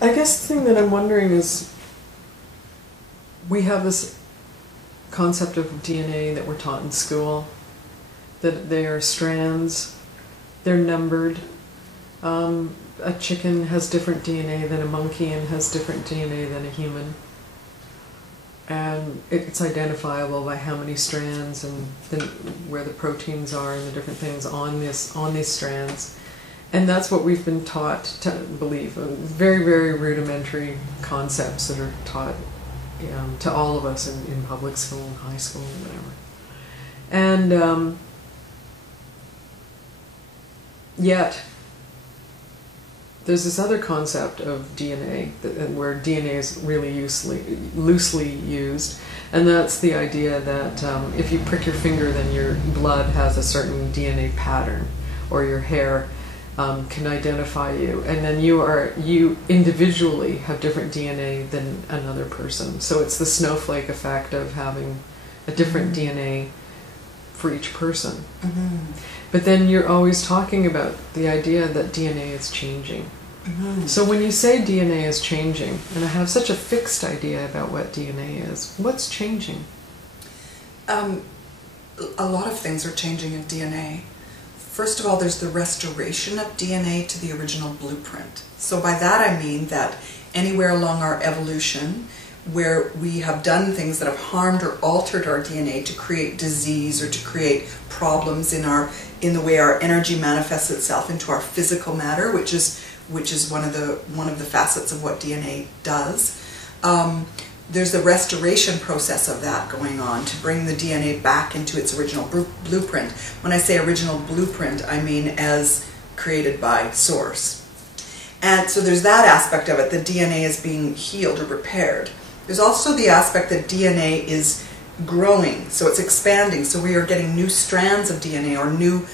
I guess the thing that I'm wondering is, we have this concept of DNA that we're taught in school, that they are strands, they're numbered. A chicken has different DNA than a monkey and has different DNA than a human. And it's identifiable by how many strands and where the proteins are and the different things on these strands. And that's what we've been taught to believe. Very, very rudimentary concepts that are taught to all of us in public school, high school, whatever. And yet, there's this other concept of DNA, where DNA is really loosely used, and that's the idea that if you prick your finger, then your blood has a certain DNA pattern, or your hair can identify you, and then you individually have different DNA than another person. So it's the snowflake effect of having a different DNA for each person. But then you're always talking about the idea that DNA is changing. So when you say DNA is changing, and I have such a fixed idea about what DNA is, what's changing? A lot of things are changing in DNA. First of all, there's the restoration of DNA to the original blueprint. So by that I mean that anywhere along our evolution where we have done things that have harmed or altered our DNA to create disease or to create problems in the way our energy manifests itself into our physical matter, which is one of the facets of what DNA does. There's the restoration process of that going on to bring the DNA back into its original blueprint. When I say original blueprint, I mean as created by Source. And so there's that aspect of it, the DNA is being healed or repaired. There's also the aspect that DNA is growing, so it's expanding, so we are getting new strands of DNA or new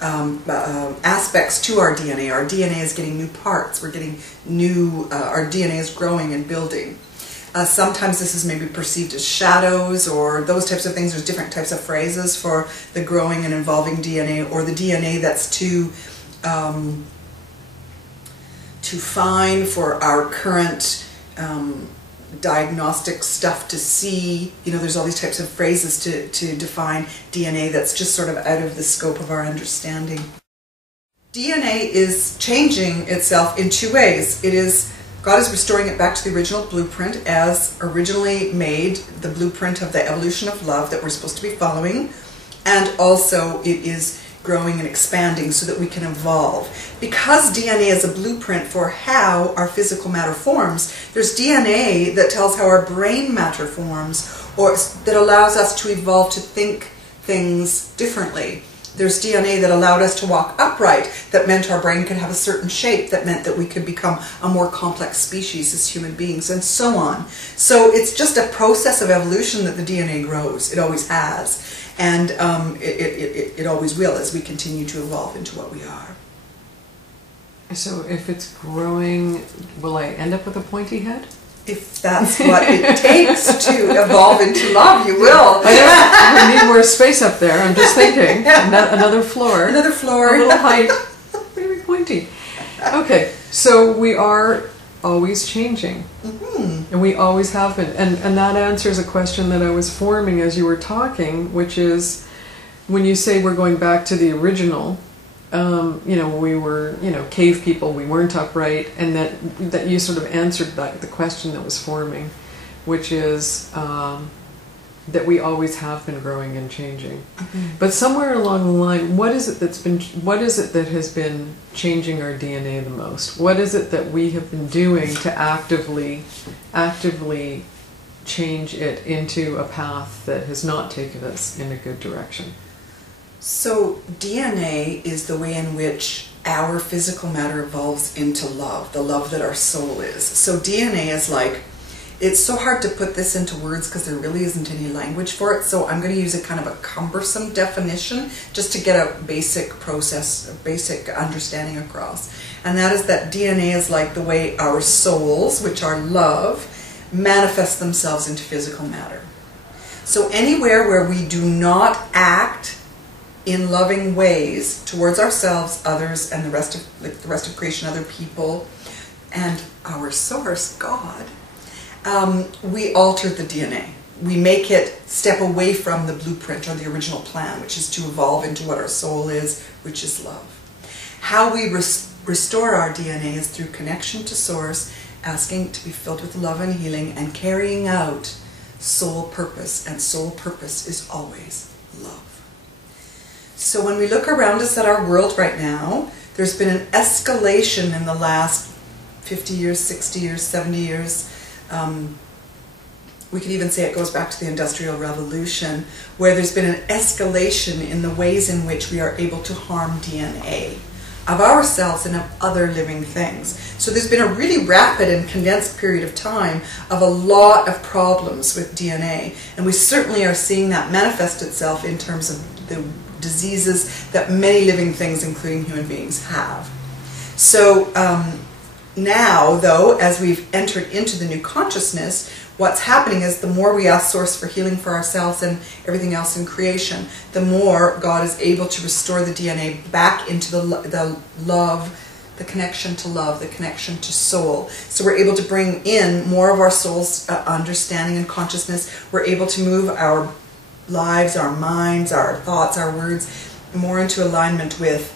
aspects to our DNA. Our DNA is getting new parts, we're getting new, our DNA is growing and building. Sometimes this is maybe perceived as shadows or those types of things. There's different types of phrases for the growing and evolving DNA, or the DNA that's too fine for our current diagnostic stuff to see. There's all these types of phrases to define DNA that's just sort of out of the scope of our understanding. DNA is changing itself in two ways. God is restoring it back to the original blueprint as originally made, the blueprint of the evolution of love that we're supposed to be following, and also it is growing and expanding so that we can evolve. Because DNA is a blueprint for how our physical matter forms, there's DNA that tells how our brain matter forms, or that allows us to evolve to think things differently. There's DNA that allowed us to walk upright, that meant our brain could have a certain shape, that meant that we could become a more complex species as human beings, and so on. So it's just a process of evolution that the DNA grows. It always has. And it always will as we continue to evolve into what we are. So if it's growing, will I end up with a pointy head? If that's what it takes to evolve into love, you will. I need more space up there. I'm just thinking. Another floor. Another floor. A little height. Maybe pointy. Okay, so we are always changing. And we always have been. And that answers a question that I was forming as you were talking, which is, when you say we're going back to the original, we were, cave people, we weren't upright, and that you sort of answered the question that was forming, which is that we always have been growing and changing. But somewhere along the line, what is it that has been changing our DNA the most? What is it that we have been doing to actively change it into a path that has not taken us in a good direction? So DNA is the way in which our physical matter evolves into love, the love that our soul is. So DNA is like, it's so hard to put this into words because there really isn't any language for it, so I'm going to use a kind of a cumbersome definition just to get a basic process, a basic understanding across. And that is that DNA is like the way our souls, which are love, manifest themselves into physical matter. So anywhere where we do not act in loving ways towards ourselves, others, and the rest of creation, other people, and our our source, God, we alter the DNA. We make it step away from the blueprint or the original plan, which is to evolve into what our soul is, which is love. How we restore our DNA is through connection to source, asking to be filled with love and healing, and carrying out soul purpose. And soul purpose is always love. So when we look around us at our world right now, there's been an escalation in the last 50 years, 60 years, 70 years. We could even say it goes back to the Industrial Revolution, where there's been an escalation in the ways in which we are able to harm DNA of ourselves and of other living things. So there's been a really rapid and condensed period of time of a lot of problems with DNA, and we certainly are seeing that manifest itself in terms of the diseases that many living things, including human beings, have. So now, though, as we've entered into the new consciousness, what's happening is the more we ask Source for healing for ourselves and everything else in creation, the more God is able to restore the DNA back into the love, the connection to love, the connection to soul. So we're able to bring in more of our soul's understanding and consciousness. We're able to move our lives, our minds, our thoughts, our words more into alignment with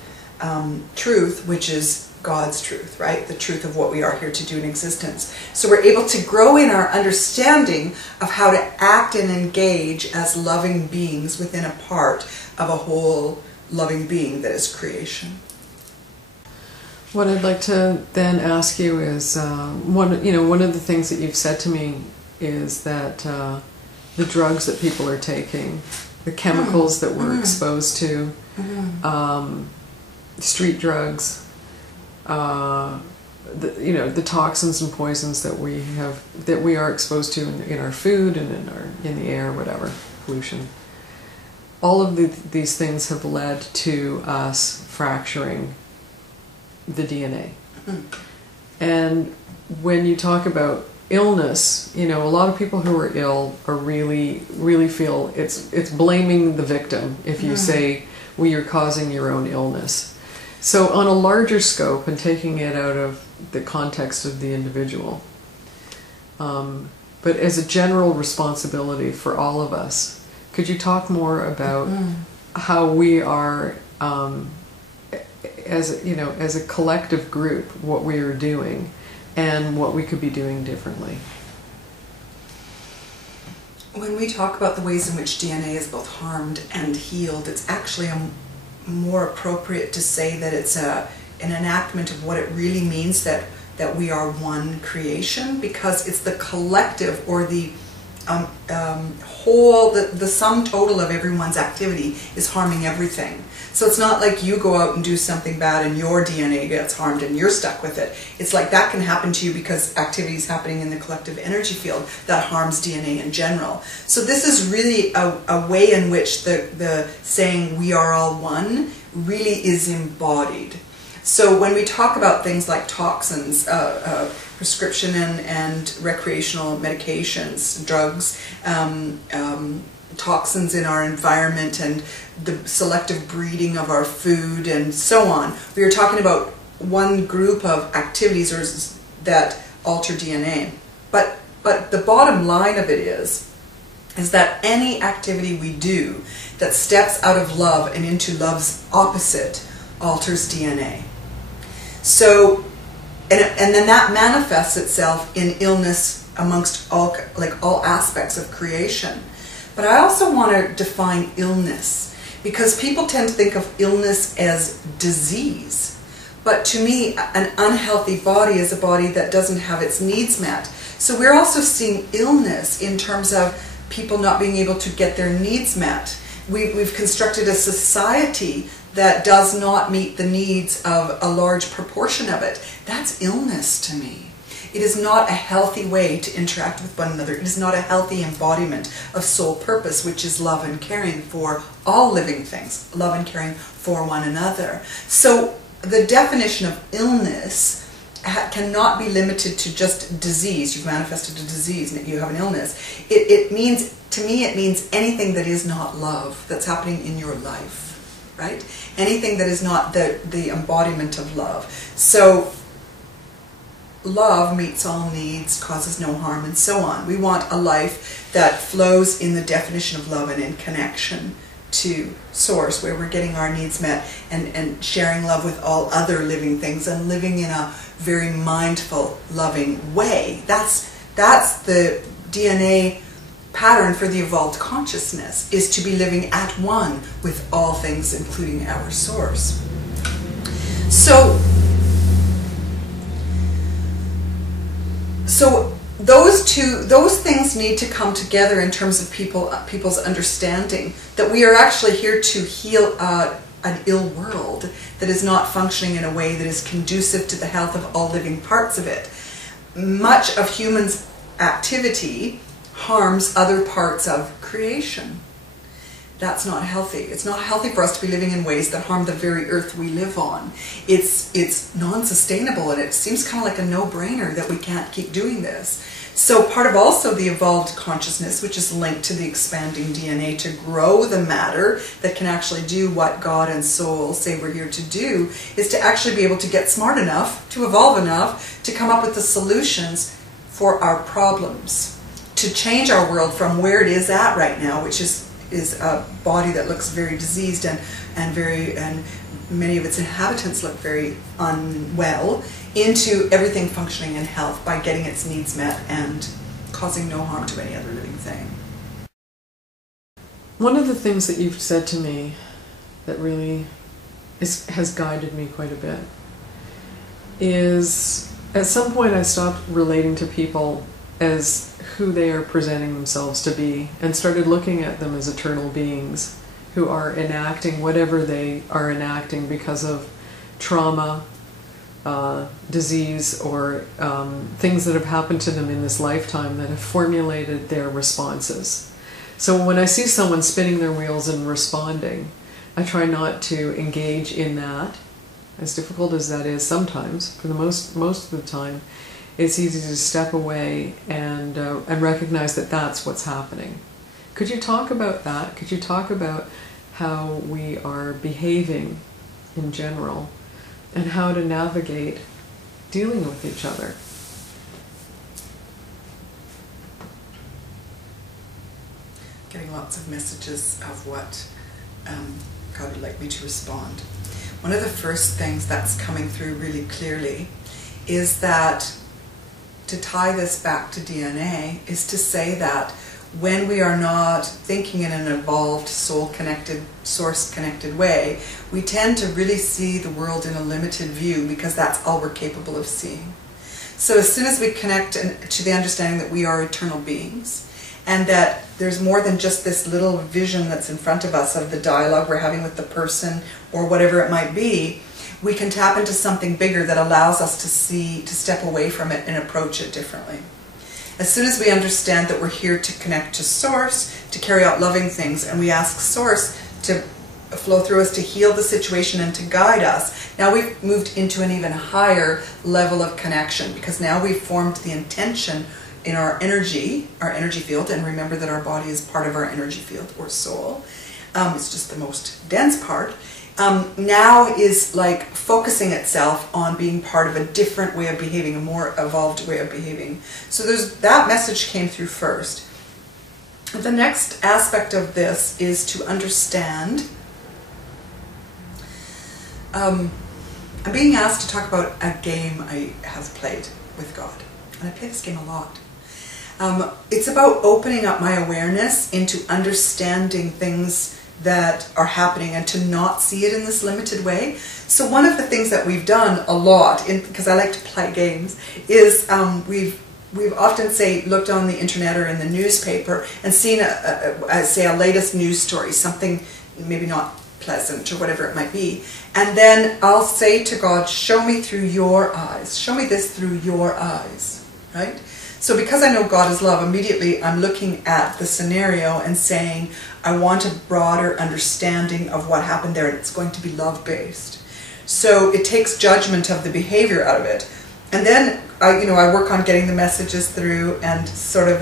truth, which is God's truth, right? The truth of what we are here to do in existence. So we're able to grow in our understanding of how to act and engage as loving beings within a part of a whole loving being that is creation. What I'd like to then ask you is, one of the things that you've said to me is that the drugs that people are taking, the chemicals that we're exposed to, street drugs, the toxins and poisons that we are exposed to in our food and in the air, whatever, pollution. All of these things have led to us fracturing the DNA. And when you talk about illness, a lot of people who are ill are really feel it's blaming the victim if you say, well, you're causing your own illness. So on a larger scope, and taking it out of the context of the individual, but as a general responsibility for all of us, could you talk more about how we are, as a collective group, what we are doing and what we could be doing differently? When we talk about the ways in which DNA is both harmed and healed, it's actually more appropriate to say that it's an enactment of what it really means that we are one creation, because it's the collective or the whole, the sum total of everyone's activity is harming everything. So it's not like you go out and do something bad and your DNA gets harmed and you're stuck with it. It's like that can happen to you because activity is happening in the collective energy field that harms DNA in general. So this is really a way in which the saying we are all one really is embodied. So when we talk about things like toxins, prescription and recreational medications, drugs, toxins in our environment, and the selective breeding of our food and so on, we are talking about one group of activities that alter DNA. But the bottom line of it is that any activity we do that steps out of love and into love's opposite alters DNA. So, and then that manifests itself in illness amongst all aspects of creation. But I also want to define illness, because people tend to think of illness as disease. But to me, an unhealthy body is a body that doesn't have its needs met. So we're also seeing illness in terms of people not being able to get their needs met. We've constructed a society that does not meet the needs of a large proportion of it. That's illness to me. It is not a healthy way to interact with one another. It is not a healthy embodiment of soul purpose, which is love and caring for all living things, love and caring for one another. So the definition of illness cannot be limited to just disease. You've manifested a disease and you have an illness. It means, to me, it means anything that is not love that's happening in your life, right? Anything that is not the embodiment of love. So love meets all needs, causes no harm, and so on. We want a life that flows in the definition of love and in connection to Source, where we're getting our needs met and sharing love with all other living things and living in a very mindful, loving way. That's the DNA pattern for the evolved consciousness, is to be living at one with all things, including our Source. So those things need to come together in terms of people's understanding that we are actually here to heal an ill world that is not functioning in a way that is conducive to the health of all living parts of it. Much of humans' activity harms other parts of creation. That's not healthy. It's not healthy for us to be living in ways that harm the very earth we live on. It's non-sustainable, and it seems kind of like a no-brainer that we can't keep doing this. So part of also the evolved consciousness, which is linked to the expanding DNA to grow the matter that can actually do what God and soul say we're here to do, is to actually be able to get smart enough, to evolve enough, to come up with the solutions for our problems, to change our world from where it is at right now, which is a body that looks very diseased and many of its inhabitants look very unwell, into everything functioning in health by getting its needs met and causing no harm to any other living thing. One of the things that you've said to me that really has guided me quite a bit is, at some point I stopped relating to people as who they are presenting themselves to be and started looking at them as eternal beings who are enacting whatever they are enacting because of trauma, disease, or things that have happened to them in this lifetime that have formulated their responses. So when I see someone spinning their wheels and responding, I try not to engage in that, as difficult as that is sometimes. For the most of the time, it's easy to step away and recognize that that's what's happening. Could you talk about that? Could you talk about how we are behaving in general and how to navigate dealing with each other? Getting lots of messages of what God would like me to respond. One of the first things that's coming through really clearly is that, to tie this back to DNA, is to say that when we are not thinking in an evolved, soul-connected, source-connected way, we tend to really see the world in a limited view because that's all we're capable of seeing. So as soon as we connect to the understanding that we are eternal beings, and that there's more than just this little vision that's in front of us of the dialogue we're having with the person or whatever it might be, we can tap into something bigger that allows us to step away from it and approach it differently. As soon as we understand that we're here to connect to Source, to carry out loving things, and we ask Source to flow through us to heal the situation and to guide us, now we've moved into an even higher level of connection, because now we've formed the intention in our energy field, and remember that our body is part of our energy field, or soul. It's just the most dense part. Now is like focusing itself on being part of a different way of behaving, a more evolved way of behaving. So that message came through first. The next aspect of this is to understand. I'm being asked to talk about a game I have played with God, and I play this game a lot. It's about opening up my awareness into understanding things that are happening and to not see it in this limited way. So one of the things that we've done a lot, because I like to play games, is we've often looked on the internet or in the newspaper and seen a latest news story, something maybe not pleasant or whatever it might be, and then I'll say to God, show me through your eyes, show me this through your eyes, right? So because I know God is love, immediately I'm looking at the scenario and saying, I want a broader understanding of what happened there, and it's going to be love-based. So it takes judgment of the behavior out of it. And then I work on getting the messages through and sort of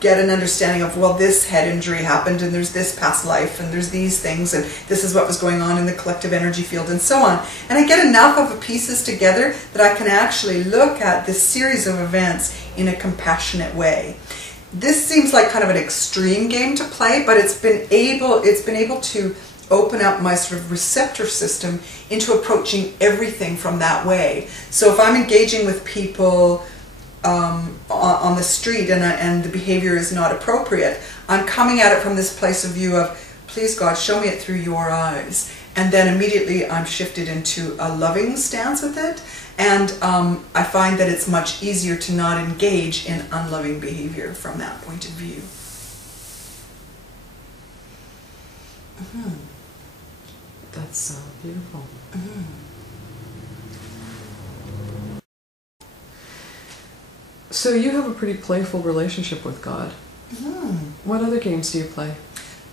get an understanding of, well, this head injury happened, and there's this past life, and there's these things, and this is what was going on in the collective energy field, and so on. And I get enough of the pieces together that I can actually look at this series of events in a compassionate way. This seems like kind of an extreme game to play, but it's been able to open up my sort of receptor system into approaching everything from that way. So if I'm engaging with people on the street and the behavior is not appropriate, I'm coming at it from this place of view of, please God, show me it through your eyes. And then immediately I'm shifted into a loving stance with it. And I find that it's much easier to not engage in unloving behavior from that point of view. Mm-hmm. That's beautiful. Mm-hmm. So you have a pretty playful relationship with God. Mm-hmm. What other games do you play?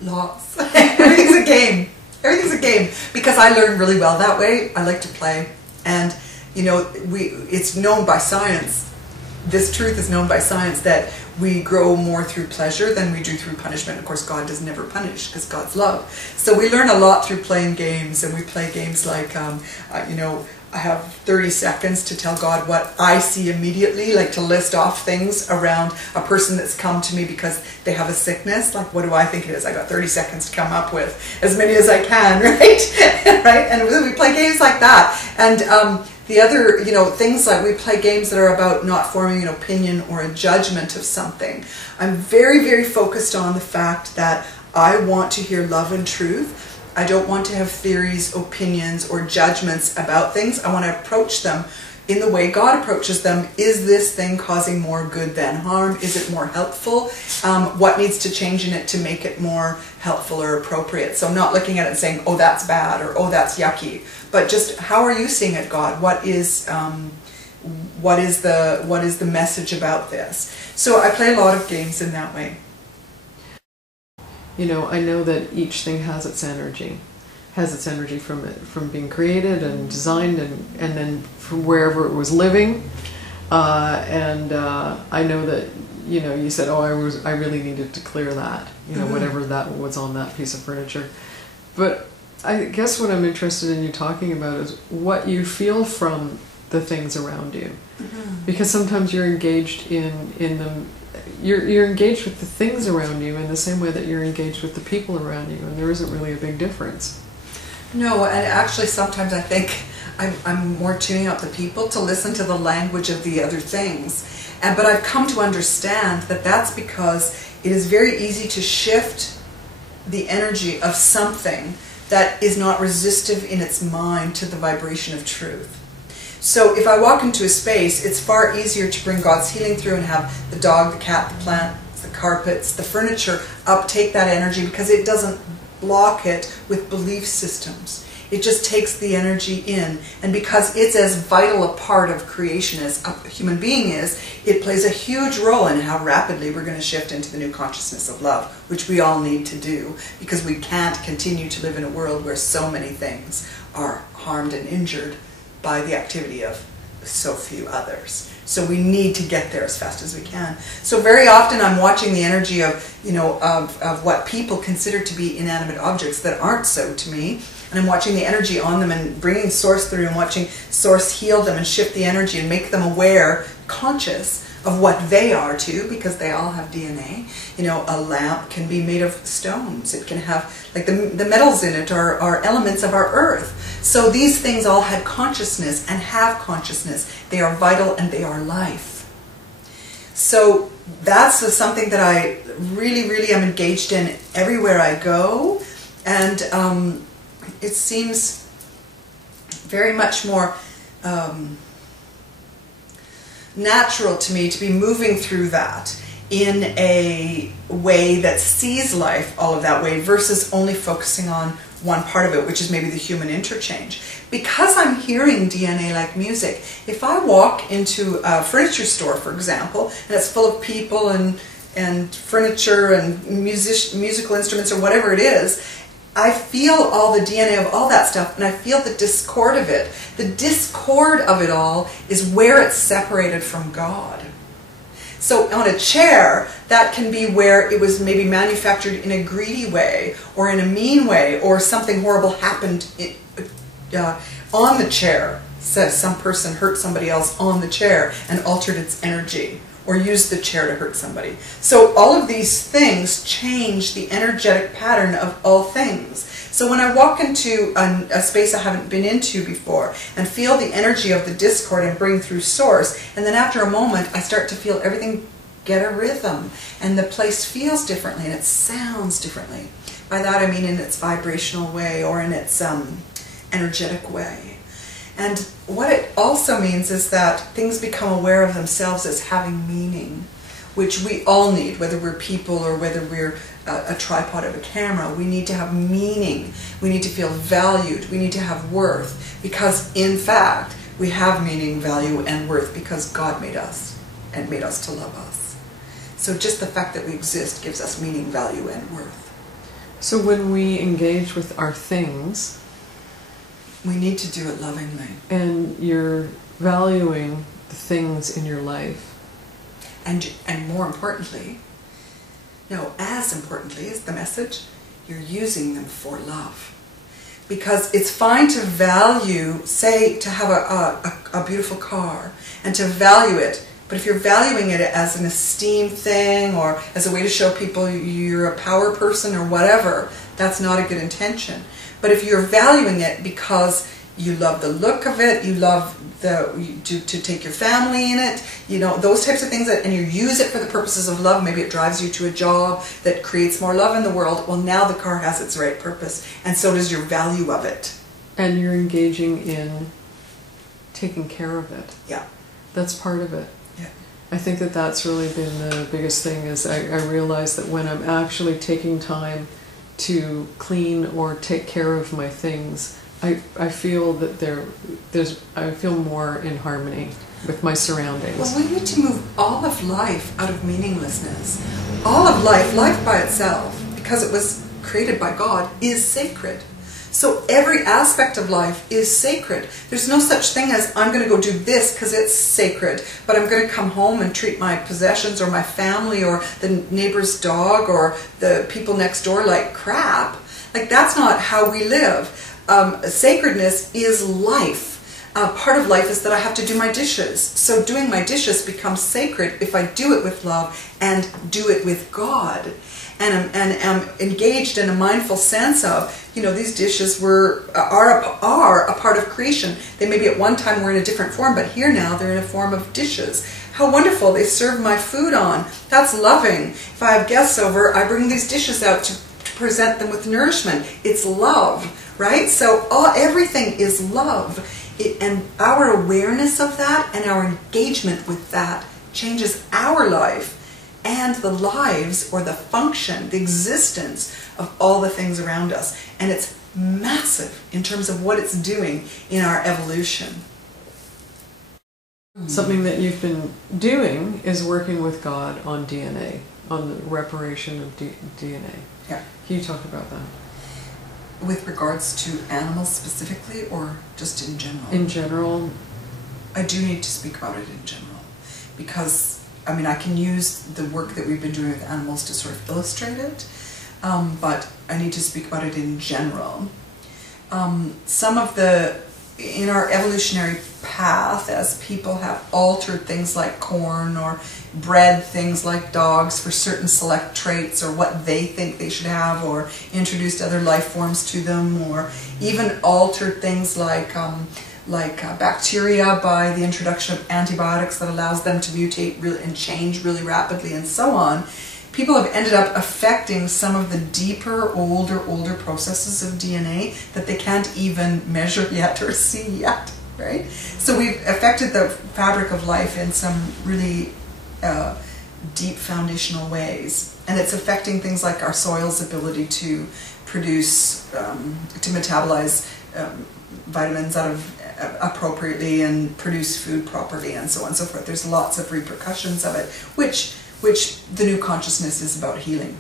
Lots. Everything's a game. Everything's a game. Because I learn really well that way. I like to play. And, you know, it's known by science. This truth is known by science that we grow more through pleasure than we do through punishment. Of course, God does never punish because God's love. So we learn a lot through playing games. And we play games like, you know, I have 30 seconds to tell God what I see immediately, like to list off things around a person that's come to me because they have a sickness. Like, what do I think it is? I got 30 seconds to come up with as many as I can, right? Right? And we play games like that. And the other, you know, things like we play games that are about not forming an opinion or a judgment of something. I'm very, very focused on the fact that I want to hear love and truth. I don't want to have theories, opinions, or judgments about things. I want to approach them in the way God approaches them. Is this thing causing more good than harm? Is it more helpful? What needs to change in it to make it more helpful or appropriate? So I'm not looking at it and saying, oh, that's bad, or oh, that's yucky. But just, how are you seeing it, God? What is the message about this? So I play a lot of games in that way. You know, I know that each thing has its energy from being created and designed and then from wherever it was living. I know that, you know, you said, oh, I really needed to clear that, you know, whatever that was on that piece of furniture. But I guess what I'm interested in you talking about is what you feel from the things around you. Because sometimes you're engaged in them. You're engaged with the things around you in the same way that you're engaged with the people around you, and there isn't really a big difference. No, and actually sometimes I think I'm more tuning out the people to listen to the language of the other things. But I've come to understand that that's because it is very easy to shift the energy of something that is not resistive in its mind to the vibration of truth. So if I walk into a space, it's far easier to bring God's healing through and have the dog, the cat, the plant, the carpets, the furniture uptake that energy because it doesn't block it with belief systems. It just takes the energy in. And because it's as vital a part of creation as a human being is, it plays a huge role in how rapidly we're going to shift into the new consciousness of love, which we all need to do because we can't continue to live in a world where so many things are harmed and injured by the activity of so few others. So we need to get there as fast as we can. So very often I'm watching the energy of, you know, of what people consider to be inanimate objects that aren't so to me, and I'm watching the energy on them and bringing Source through and watching Source heal them and shift the energy and make them aware, conscious of what they are too, because they all have DNA. You know, a lamp can be made of stones. It can have, like the metals in it are elements of our earth. So these things all had consciousness and have consciousness. They are vital and they are life. So that's something that I really, really am engaged in everywhere I go. And it seems very much more natural to me to be moving through that in a way that sees life all of that way versus only focusing on one part of it, which is maybe the human interchange. Because I'm hearing DNA like music, if I walk into a furniture store, for example, and it's full of people and furniture and musical instruments or whatever it is, I feel all the DNA of all that stuff, and I feel the discord of it. The discord of it all is where it's separated from God. So on a chair, that can be where it was maybe manufactured in a greedy way or in a mean way, or something horrible happened on the chair. So some person hurt somebody else on the chair and altered its energy, or used the chair to hurt somebody. So all of these things change the energetic pattern of all things. So when I walk into a space I haven't been into before and feel the energy of the discord and bring through source, and then after a moment I start to feel everything get a rhythm, and the place feels differently and it sounds differently. By that I mean in its vibrational way or in its energetic way. And what it also means is that things become aware of themselves as having meaning, which we all need, whether we're people or whether we're a tripod of a camera. We need to have meaning. We need to feel valued. We need to have worth, because in fact we have meaning, value, and worth because God made us and made us to love us. So just the fact that we exist gives us meaning, value, and worth. So when we engage with our things, we need to do it lovingly. And you're valuing the things in your life. And more importantly, no, as importantly is the message, you're using them for love. Because it's fine to value, say, to have a beautiful car and to value it, but if you're valuing it as an esteem thing or as a way to show people you're a power person or whatever, that's not a good intention. But if you're valuing it because you love the look of it, you love to take your family in it, you know, those types of things, and you use it for the purposes of love, maybe it drives you to a job that creates more love in the world, well, now the car has its right purpose, and so does your value of it. And you're engaging in taking care of it. Yeah. That's part of it. Yeah. I think that that's really been the biggest thing, is I realize that when I'm actually taking time to clean or take care of my things, I feel that I feel more in harmony with my surroundings. Well, we need to move all of life out of meaninglessness. All of life by itself, because it was created by God, is sacred. So every aspect of life is sacred. There's no such thing as, I'm going to go do this because it's sacred, but I'm going to come home and treat my possessions or my family or the neighbor's dog or the people next door like crap. Like, that's not how we live. Sacredness is life. Part of life is that I have to do my dishes. So doing my dishes becomes sacred if I do it with love and do it with God. And am engaged in a mindful sense of, you know, these dishes are a part of creation. They maybe at one time were in a different form, but here now they're in a form of dishes. How wonderful, they serve my food on. That's loving. If I have guests over, I bring these dishes out to present them with nourishment. It's love, right? So everything is love. And our awareness of that and our engagement with that changes our life and the lives or the function, the existence of all the things around us. And it's massive in terms of what it's doing in our evolution. Something that you've been doing is working with God on DNA, on the reparation of DNA. Yeah. Can you talk about that? With regards to animals specifically, or just in general? In general. I do need to speak about it in general, because I mean, I can use the work that we've been doing with animals to sort of illustrate it, but I need to speak about it in general. In our evolutionary path, as people have altered things like corn or bred things like dogs for certain select traits or what they think they should have, or introduced other life forms to them, or even altered things like bacteria by the introduction of antibiotics that allows them to mutate and change really rapidly, and so on. People have ended up affecting some of the deeper, older processes of DNA that they can't even measure yet or see yet, right? So we've affected the fabric of life in some really deep foundational ways. And it's affecting things like our soil's ability to produce, to metabolize vitamins out of appropriately and produce food properly, and so on and so forth. There's lots of repercussions of it, which the new consciousness is about healing.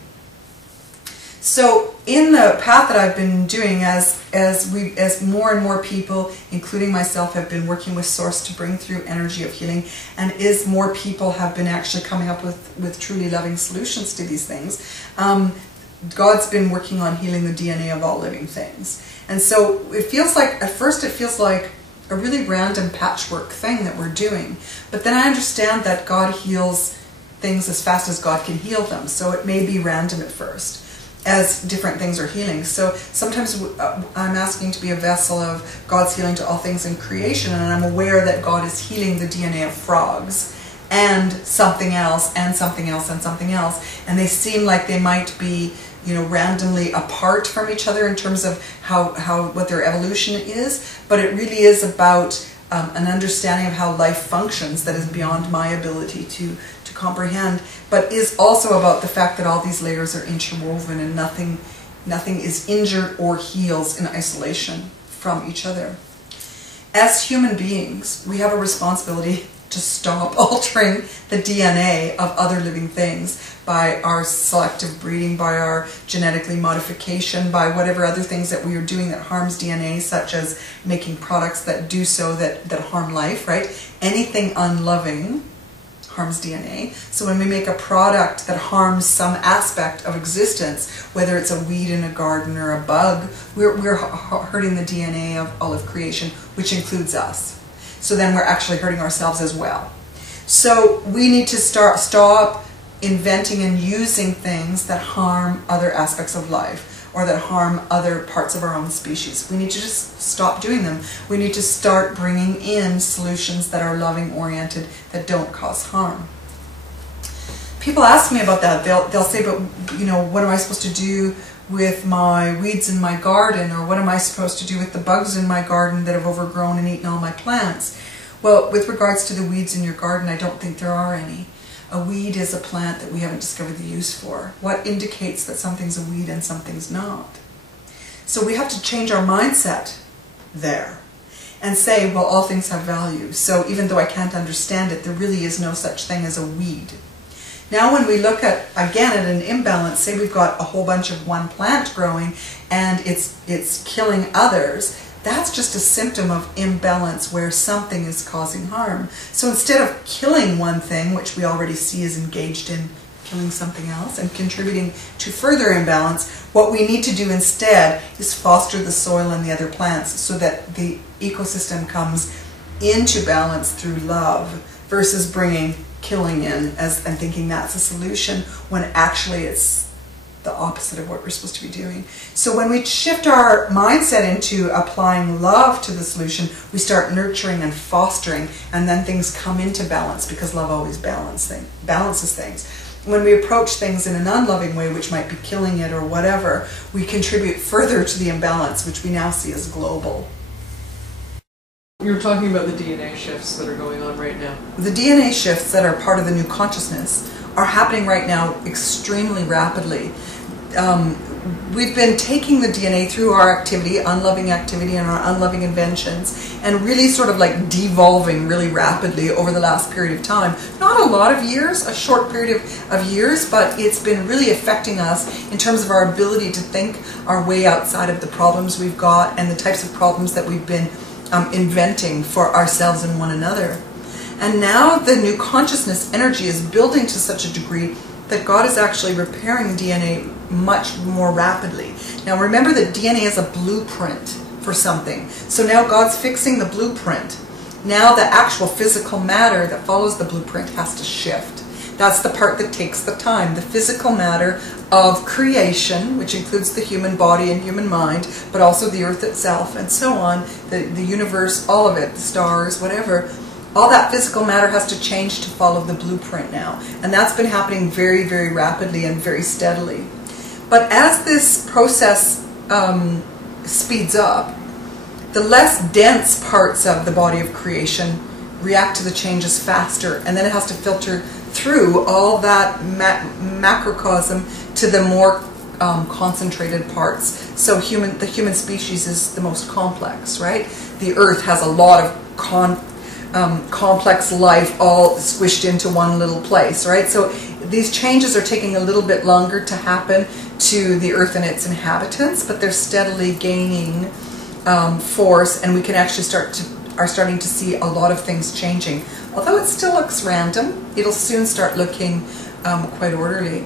So in the path that I've been doing, as more and more people, including myself, have been working with Source to bring through energy of healing, and as more people have been actually coming up with truly loving solutions to these things, God's been working on healing the DNA of all living things. And so it feels like, at first it feels like a really random patchwork thing that we're doing. But then I understand that God heals things as fast as God can heal them. So it may be random at first, as different things are healing. So sometimes I'm asking to be a vessel of God's healing to all things in creation, and I'm aware that God is healing the DNA of frogs, and something else, and something else, and something else. And they seem like they might be, you know, randomly apart from each other in terms of what their evolution is, but it really is about an understanding of how life functions that is beyond my ability to comprehend, but is also about the fact that all these layers are interwoven and nothing is injured or heals in isolation from each other. As human beings, we have a responsibility to stop altering the DNA of other living things by our selective breeding, by our genetically modification, by whatever other things that we are doing that harms DNA, such as making products that do so that harm life, right? Anything unloving harms DNA. So when we make a product that harms some aspect of existence, whether it's a weed in a garden or a bug, we're hurting the DNA of all of creation, which includes us. So then we're actually hurting ourselves as well. So we need to stop inventing and using things that harm other aspects of life, or that harm other parts of our own species. We need to just stop doing them. We need to start bringing in solutions that are loving oriented, that don't cause harm. People ask me about that. They'll say, but you know, what am I supposed to do with my weeds in my garden, or what am I supposed to do with the bugs in my garden that have overgrown and eaten all my plants? Well, with regards to the weeds in your garden, I don't think there are any. A weed is a plant that we haven't discovered the use for. What indicates that something's a weed and something's not? So we have to change our mindset there and say, well, all things have value. So even though I can't understand it, there really is no such thing as a weed. Now when we look at, again, at an imbalance, say we've got a whole bunch of one plant growing and it's killing others, that's just a symptom of imbalance where something is causing harm. So instead of killing one thing, which we already see is engaged in killing something else and contributing to further imbalance, what we need to do instead is foster the soil and the other plants so that the ecosystem comes into balance through love, versus bringing killing in and thinking that's a solution, when actually it's the opposite of what we're supposed to be doing. So when we shift our mindset into applying love to the solution, we start nurturing and fostering, and then things come into balance, because love always balances things. When we approach things in an unloving way, which might be killing it or whatever, we contribute further to the imbalance, which we now see as global. You're talking about the DNA shifts that are going on right now. The DNA shifts that are part of the new consciousness are happening right now extremely rapidly. We've been taking the DNA through our activity, unloving activity, and our unloving inventions, and really sort of like devolving really rapidly over the last period of time. Not a lot of years, a short period of years, but it's been really affecting us in terms of our ability to think our way outside of the problems we've got and the types of problems that we've been inventing for ourselves and one another. And now the new consciousness energy is building to such a degree that God is actually repairing DNA much more rapidly. Now remember that DNA is a blueprint for something. So now God's fixing the blueprint. Now the actual physical matter that follows the blueprint has to shift. That's the part that takes the time. The physical matter of creation, which includes the human body and human mind, but also the earth itself and so on, the universe, all of it, the stars, whatever. All that physical matter has to change to follow the blueprint now. And that's been happening very, very rapidly and very steadily. But as this process speeds up, the less dense parts of the body of creation react to the changes faster, and then it has to filter through all that macrocosm to the more concentrated parts. So the human species is the most complex, right? The earth has a lot of complex life all squished into one little place, right? So these changes are taking a little bit longer to happen to the Earth and its inhabitants, but they're steadily gaining force, and we can actually are starting to see a lot of things changing. Although it still looks random, it'll soon start looking quite orderly.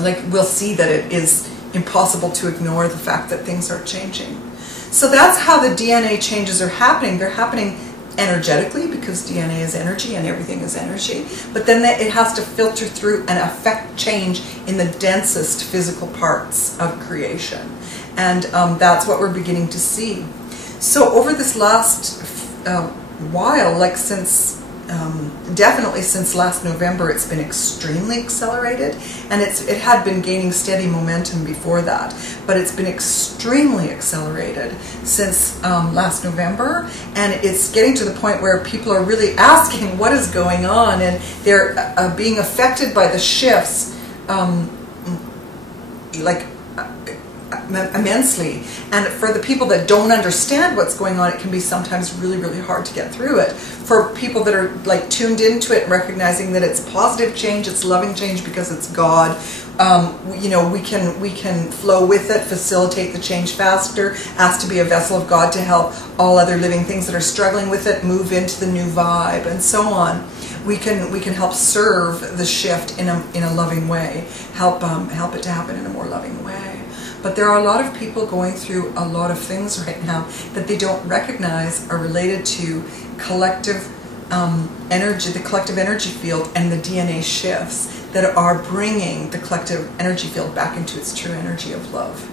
Like, we'll see that it is impossible to ignore the fact that things are changing. So that's how the DNA changes are happening. They're happening energetically, because DNA is energy and everything is energy, but then it has to filter through and affect change in the densest physical parts of creation. And that's what we're beginning to see. So over this last while, like definitely since last November, it's been extremely accelerated, and it had been gaining steady momentum before that, but it's been extremely accelerated since last November, and it's getting to the point where people are really asking what is going on, and they're being affected by the shifts immensely. And for the people that don't understand what's going on, it can be sometimes really, really hard to get through it. For people that are like tuned into it and recognizing that it's positive change, it's loving change because it's God, you know, we can flow with it, facilitate the change faster, ask to be a vessel of God to help all other living things that are struggling with it move into the new vibe, and so on. We can help serve the shift in a loving way, help it to happen in a more loving way. But there are a lot of people going through a lot of things right now that they don't recognize are related to collective energy, the collective energy field, and the DNA shifts that are bringing the collective energy field back into its true energy of love.